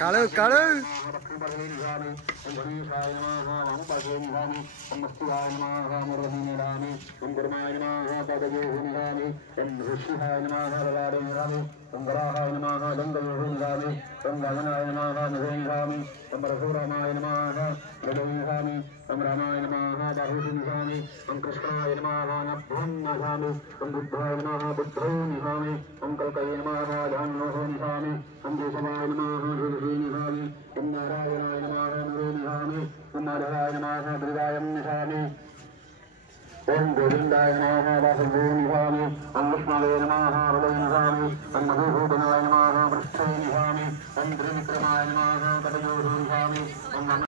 Kalau Om Govindaaya Namaha Vasudevaya Namaha Om Vishnavaya Namaha Hridaya Namaha Om Mahibhutanaya Namaha Vrishthaya Namaha Om Trivikramaya Namaha Tadayosa Namaha Om